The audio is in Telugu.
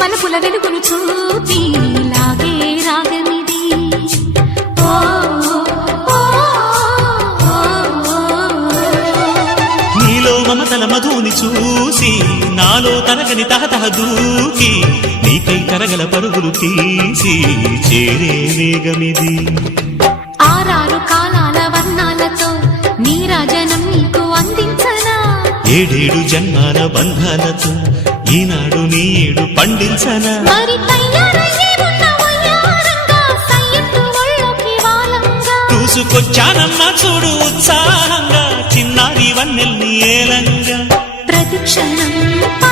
మనపుల వెలుగును చూపి మధుని చూసి నాలో తరగని తహతహ దూకి నీకై తరగల పరుగులు తీసి చేరే వేగమిది. ఆరారు కాలాల వర్ణాలతో నీ రాజనం నీకు అందించనా? ఏడేడు జన్మాల బంధాలతో ఈనాడు నీ ఏడు పండించనా? చూసుకొచ్చానమ్మా చూడు ఉత్సాహంగా చిన్నారి వన్నెల్ని ఏలంగా. ప్రతిక్షణం పర